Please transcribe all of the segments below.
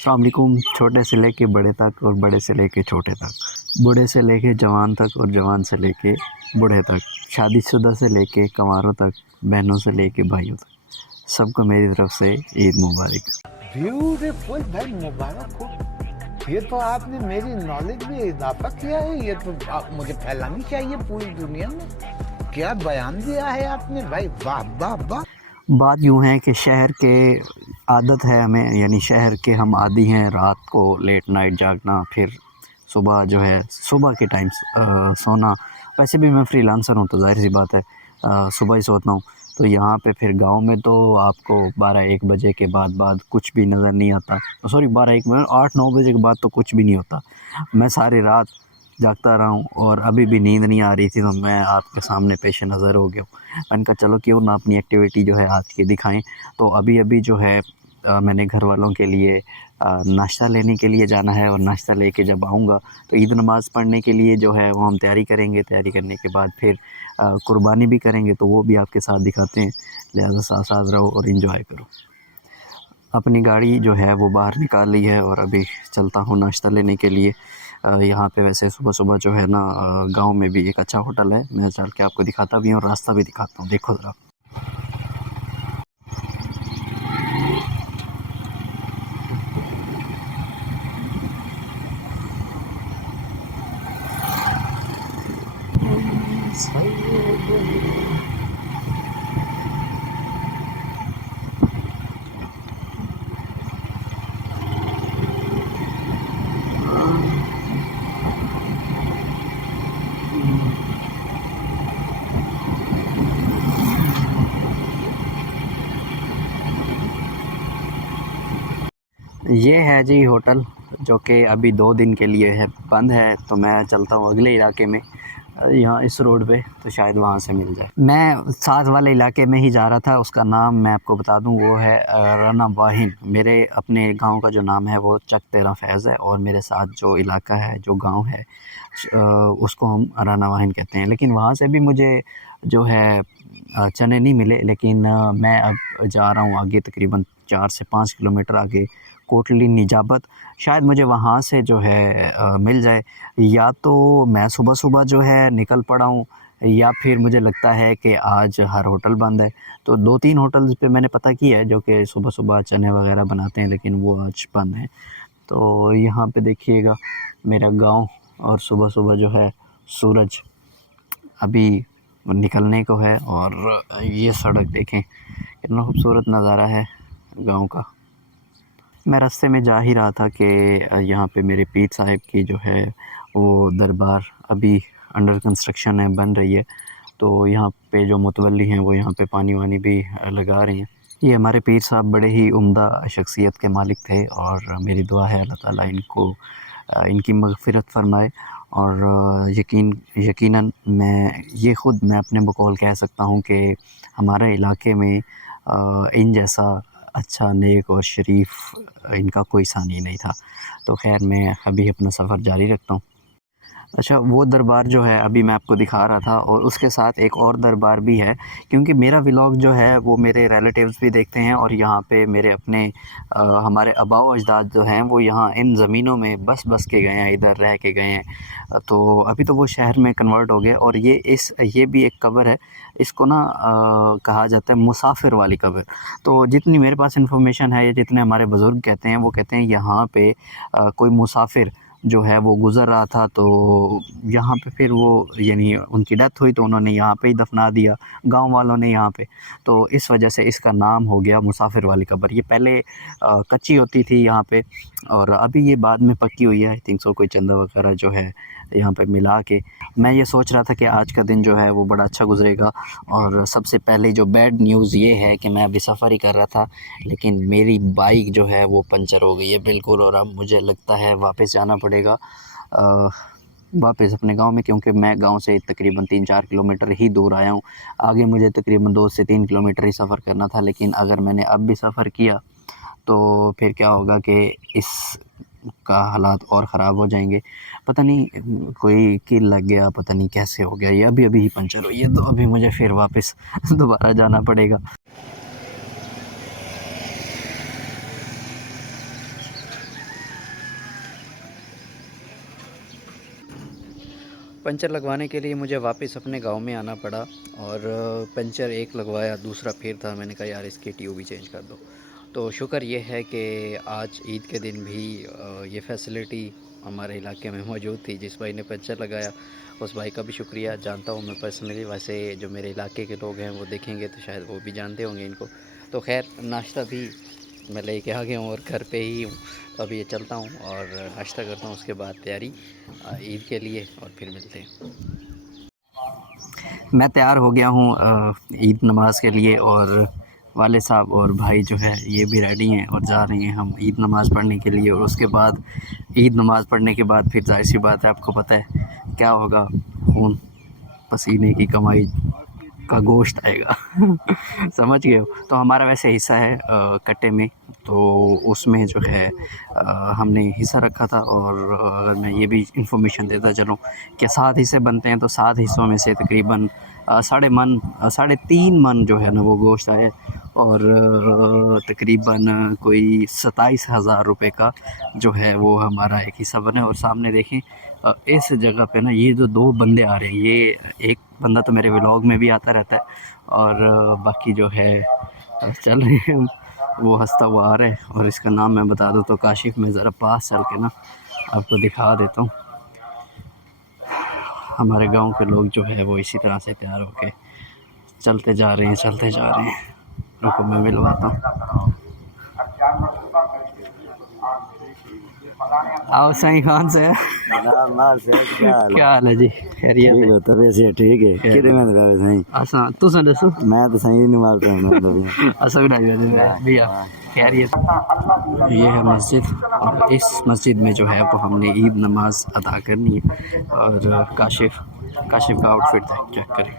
अस्सलाम वालेकुम। छोटे से लेके बड़े तक और बड़े से लेके छोटे तक, बूढ़े से लेके जवान तक और जवान से लेके बूढ़े तक, शादीशुदा से लेके कंवारों तक, बहनों से लेके भाइयों तक, सबको मेरी तरफ से ईद मुबारक। ब्यूटीफुल भाई, मुबारक हो। ये तो आपने मेरी नॉलेज में इजाफा किया है। ये तो मुझे फैलानी चाहिए पूरी दुनिया में। क्या बयान दिया है आपने भाई, वाह वाह वाह। बात यूँ है कि शहर के आदत है हमें, यानी शहर के हम आदी हैं रात को लेट नाइट जागना, फिर सुबह जो है सुबह के टाइम सोना। वैसे भी मैं फ्रीलांसर हूँ तो ज़ाहिर सी बात है सुबह ही सोता हूँ। तो यहाँ पे फिर गांव में तो आपको 12-1 बजे के बाद कुछ भी नज़र नहीं आता। सॉरी 12-1 बजे 8-9 बजे के बाद तो कुछ भी नहीं होता। मैं सारी रात जागता रहा हूँ और अभी भी नींद नहीं आ रही थी, तो मैं आपके सामने पेश नज़र हो गया हूँ। मैंने कहा चलो क्यों ना अपनी एक्टिविटी जो है आज की दिखाएं। तो अभी जो है मैंने घर वालों के लिए नाश्ता लेने के लिए जाना है, और नाश्ता लेके जब आऊँगा तो ईद नमाज़ पढ़ने के लिए जो है वो हम तैयारी करेंगे। तैयारी करने के बाद फिर कुर्बानी भी करेंगे, तो वो भी आपके साथ दिखाते हैं। लिहाजा साथ साथ रहो और इन्जॉय करो। अपनी गाड़ी जो है वो बाहर निकाल ली है और अभी चलता हूँ नाश्ता लेने के लिए। यहाँ पे वैसे सुबह-सुबह जो है ना गाँव में भी एक अच्छा होटल है, मैं चल के आपको दिखाता भी हूँ और रास्ता भी दिखाता हूँ, देखो ज़रा। ये है जी होटल, जो कि अभी 2 दिन के लिए है बंद है, तो मैं चलता हूँ अगले इलाके में। यहाँ इस रोड पे तो शायद वहाँ से मिल जाए। मैं साथ वाले इलाके में ही जा रहा था, उसका नाम मैं आपको बता दूँ, वो है राना वाहिन। मेरे अपने गांव का जो नाम है वो चक तेरा फैज़ है, और मेरे साथ जो इलाका है, जो गांव है उसको हम राना वाहिन कहते हैं। लेकिन वहाँ से भी मुझे जो है चने नहीं मिले, लेकिन मैं अब जा रहा हूँ आगे तकरीबन 4 से 5 किलोमीटर आगे, कोटली निजाबत। शायद मुझे वहाँ से जो है मिल जाए, या तो मैं सुबह-सुबह जो है निकल पड़ा हूँ, या फिर मुझे लगता है कि आज हर होटल बंद है। तो 2-3 होटल्स पे मैंने पता किया है जो कि सुबह-सुबह चने वग़ैरह बनाते हैं, लेकिन वो आज बंद हैं। तो यहाँ पे देखिएगा मेरा गाँव, और सुबह-सुबह जो है सूरज अभी निकलने को है, और ये सड़क देखें कितना खूबसूरत नज़ारा है गाँव का। मैं रास्ते में जा ही रहा था कि यहाँ पे मेरे पीर साहब की जो है वो दरबार अभी अंडर कंस्ट्रक्शन है, बन रही है। तो यहाँ पे जो मुतवल्ली हैं वो यहाँ पे पानी वानी भी लगा रही हैं। ये हमारे पीर साहब बड़े ही उम्दा शख्सियत के मालिक थे, और मेरी दुआ है अल्लाह ताला इनको इनकी मग़फ़िरत फ़रमाए। और यकीनन मैं अपने बकौल कह सकता हूँ कि हमारे इलाके में इन जैसा अच्छा, नेक और शरीफ इनका कोई सानी नहीं था। तो ख़ैर मैं अभी अपना सफ़र जारी रखता हूँ। अच्छा, वो दरबार जो है अभी मैं आपको दिखा रहा था, और उसके साथ एक और दरबार भी है, क्योंकि मेरा व्लॉग जो है वो मेरे रिलेटिव्स भी देखते हैं, और यहाँ पे मेरे अपने हमारे आबाओ-अजदाद जो हैं वो यहाँ इन ज़मीनों में बस के गए हैं, इधर रह के गए हैं। तो अभी तो वो शहर में कन्वर्ट हो गए, और ये भी एक कब्र है। इसको ना कहा जाता है मुसाफ़िर वाली कब्र। तो जितनी मेरे पास इन्फॉर्मेशन है, या जितने हमारे बुज़ुर्ग कहते हैं, वो कहते हैं यहाँ पे कोई मुसाफ़िर जो है वो गुज़र रहा था, तो यहाँ पे फिर वो यानी उनकी डेथ हुई, तो उन्होंने यहाँ पे ही दफ़ना दिया गाँव वालों ने यहाँ पे। तो इस वजह से इसका नाम हो गया मुसाफ़िर वाली कब्र। ये पहले कच्ची होती थी यहाँ पे, और अभी ये बाद में पक्की हुई है। आई थिंक सो कोई चंदा वगैरह जो है यहाँ पे मिला के। मैं ये सोच रहा था कि आज का दिन जो है वो बड़ा अच्छा गुज़रेगा, और सबसे पहले जो बैड न्यूज़ ये है कि मैं अभी सफ़र ही कर रहा था, लेकिन मेरी बाइक जो है वो पंचर हो गई है बिल्कुल, और अब मुझे लगता है वापस जाना पड़ेगा वापस अपने गांव में, क्योंकि मैं गांव से तकरीबन 3-4 किलोमीटर ही दूर आया हूं। आगे मुझे तकरीबन 2 से 3 किलोमीटर ही सफ़र करना था, लेकिन अगर मैंने अब भी सफ़र किया तो फिर क्या होगा कि इस का हालात और ख़राब हो जाएंगे। पता नहीं कोई कील लग गया, पता नहीं कैसे हो गया, ये अभी ही पंचर हुई है, तो अभी मुझे फिर वापस दोबारा जाना पड़ेगा। पंचर लगवाने के लिए मुझे वापस अपने गांव में आना पड़ा और पंचर एक लगवाया, दूसरा फिर था। मैंने कहा यार इसकी ट्यूब भी चेंज कर दो। तो शुक्र ये है कि आज ईद के दिन भी ये फैसिलिटी हमारे इलाके में मौजूद थी। जिस भाई ने पंचर लगाया उस भाई का भी शुक्रिया जानता हूँ मैं पर्सनली। वैसे जो मेरे इलाके के लोग हैं वो देखेंगे तो शायद वो भी जानते होंगे इनको। तो खैर नाश्ता भी मैं लेके आ गया हूँ और घर पे ही हूँ। तो अभी ये चलता हूँ और नाश्ता करता हूँ, उसके बाद तैयारी ईद के लिए और फिर मिलते हैं। मैं तैयार हो गया हूँ ईद नमाज़ के लिए और वाले साहब और भाई जो है ये भी रेडी हैं और जा रहे हैं हम ईद नमाज़ पढ़ने के लिए। और उसके बाद ईद नमाज़ पढ़ने के बाद फिर ज़ाहिर सी बात है, आपको पता है क्या होगा, खून पसीने की कमाई का गोश्त आएगा समझ गए हो। तो हमारा वैसे हिस्सा है कट्टे में, तो उसमें जो है हमने हिस्सा रखा था। और अगर मैं ये भी इंफॉर्मेशन देता चलूँ कि 7 हिस्से बनते हैं, तो 7 हिस्सों में से तकरीबन 3.5 मन जो है ना वो गोश्त आए और तकरीबन कोई 27,000 रुपये का जो है वो हमारा एक हिस्सा बने। और सामने देखें इस जगह पे ना ये जो 2 बंदे आ रहे हैं, ये एक बंदा तो मेरे व्लॉग में भी आता रहता है और बाकी जो है चल रहे हैं वो हंसता हुआ आ रहा है। और इसका नाम मैं बता दूं तो काशिफ। मैं ज़रा पास चल के ना आपको दिखा देता हूँ। हमारे गांव के लोग जो है वो इसी तरह से तैयार होके चलते जा रहे हैं। रुको मैं मिलवाता हूँ। आओ सही खान से क्या हाल है जी? खैरियत है? ठीक है कितने में लगा सही असा तुसा दसो। मैं तो सही नहीं मारता हूं असा भी भैया खैरियत। ये है मस्जिद और इस मस्जिद में जो है वो हमने ईद नमाज अदा करनी है। और काशिफ का आउटफिट चेक करें,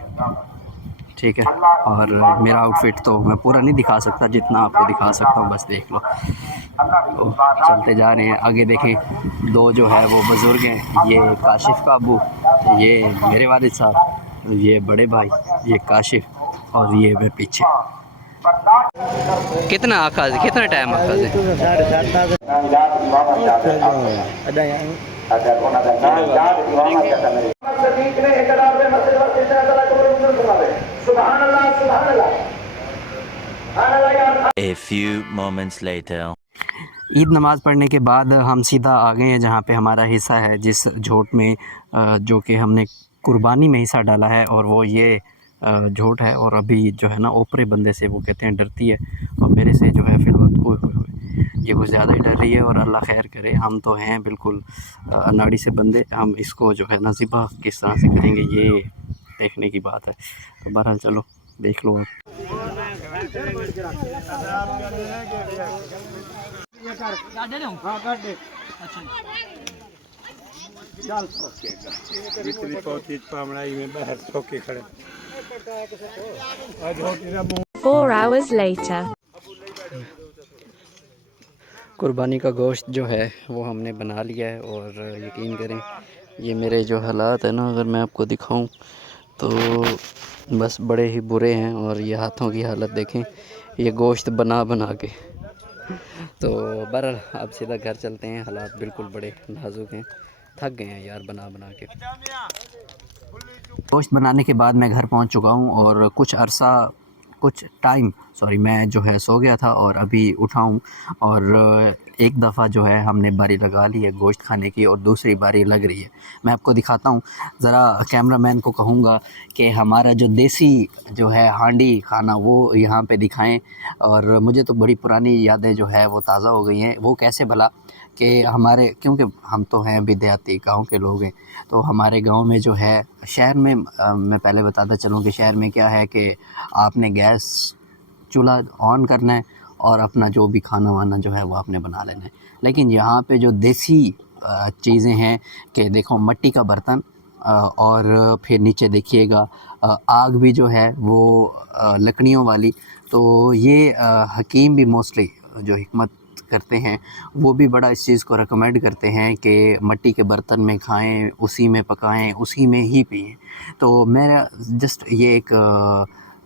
ठीक है। और मेरा आउटफिट तो मैं पूरा नहीं दिखा सकता, जितना आपको दिखा सकता हूँ बस देख लो। तो चलते जा रहे हैं आगे। देखें 2 जो है वो बुज़ुर्ग हैं, ये काशिफ का अबू, ये मेरे वालिद साहब, ये बड़े भाई, ये काशिफ और ये मैं पीछे। कितना आकाश, कितना टाइम आकाश है? A few moments later. Eid नमाज़ पढ़ने के बाद हम सीधा आ गए हैं जहाँ पे हमारा हिस्सा है, जिस झोट में जो कि हमने कुर्बानी में हिस्सा डाला है। और वो ये झोट है और अभी जो है ना ओपरे बंदे से वो कहते हैं डरती है, और मेरे से जो है फिर वक्त ये कुछ ज़्यादा ही डर रही है। और अल्लाह खैर करे, हम तो हैं बिल्कुल अनाड़ी से बंदे, हम इसको जो है ना ज़िबा किस तरह से करेंगे ये देखने की बात है। तो बहरहाल चलो देख लो आप। Four hours later. कुर्बानी का गोश्त जो है वो हमने बना लिया है। और यकीन करें ये मेरे जो हालात है ना, अगर मैं आपको दिखाऊं तो बस बड़े ही बुरे हैं। और ये हाथों की हालत देखें, ये गोश्त बना के। तो बहरहाल अब सीधा घर चलते हैं, हालात बिल्कुल बड़े नाजुक हैं, थक गए हैं यार बना के। गोश्त बनाने के बाद मैं घर पहुंच चुका हूं और कुछ टाइम मैं जो है सो गया था और अभी उठा हूं। और एक दफ़ा जो है हमने बारी लगा ली है गोश्त खाने की और दूसरी बारी लग रही है। मैं आपको दिखाता हूं, ज़रा कैमरामैन को कहूँगा कि हमारा जो देसी जो है हांडी खाना वो यहाँ पे दिखाएं। और मुझे तो बड़ी पुरानी यादें जो है वो ताज़ा हो गई हैं। वो कैसे भला कि हमारे, क्योंकि हम तो हैं भी देहाती गाँव के लोग हैं, तो हमारे गांव में जो है, शहर में मैं पहले बताता चलूँ कि शहर में क्या है कि आपने गैस चूल्हा ऑन करना है और अपना जो भी खाना वाना जो है वो आपने बना लेना है। लेकिन यहाँ पे जो देसी चीज़ें हैं कि देखो मिट्टी का बर्तन और फिर नीचे देखिएगा आग भी जो है वो लकड़ियों वाली। तो ये हकीम भी मोस्टली जो हिकमत करते हैं वो भी बड़ा इस चीज़ को रिकमेंड करते हैं कि मिट्टी के बर्तन में खाएं, उसी में पकाएं, उसी में ही पिएं। तो मेरा जस्ट ये एक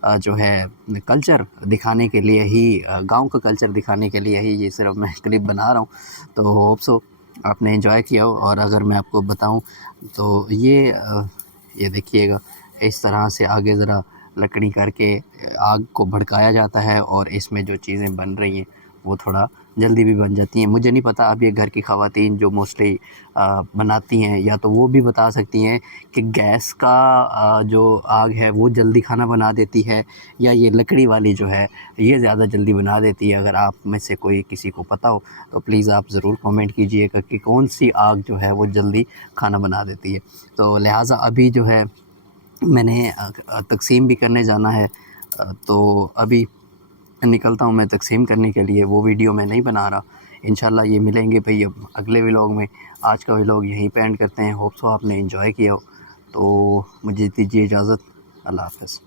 जो है कल्चर दिखाने के लिए ही, गांव का कल्चर दिखाने के लिए ही ये सिर्फ मैं क्लिप बना रहा हूँ। तो होप सो आपने एंजॉय किया हो। और अगर मैं आपको बताऊं तो ये देखिएगा, इस तरह से आगे ज़रा लकड़ी करके आग को भड़काया जाता है और इसमें जो चीज़ें बन रही हैं वो थोड़ा जल्दी भी बन जाती हैं। मुझे नहीं पता अब ये घर की ख़वातीन जो मोस्टली बनाती हैं, या तो वो भी बता सकती हैं कि गैस का जो आग है वो जल्दी खाना बना देती है, या ये लकड़ी वाली जो है ये ज़्यादा जल्दी बना देती है। अगर आप में से कोई किसी को पता हो तो प्लीज़ आप ज़रूर कमेंट कीजिएगा कि कौन सी आग जो है वो जल्दी खाना बना देती है। तो लिहाजा अभी जो है मैंने तक़सीम भी करने जाना है, तो अभी निकलता हूँ मैं तक़सीम करने के लिए। वो वीडियो मैं नहीं बना रहा, इंशाल्लाह ये मिलेंगे भाई अब अगले व्लॉग में। आज का व्लॉग यहीं पे एंड करते हैं। होप सो आपने एंजॉय किया हो। तो मुझे दीजिए इजाज़त। अल्लाह हाफ़िज़।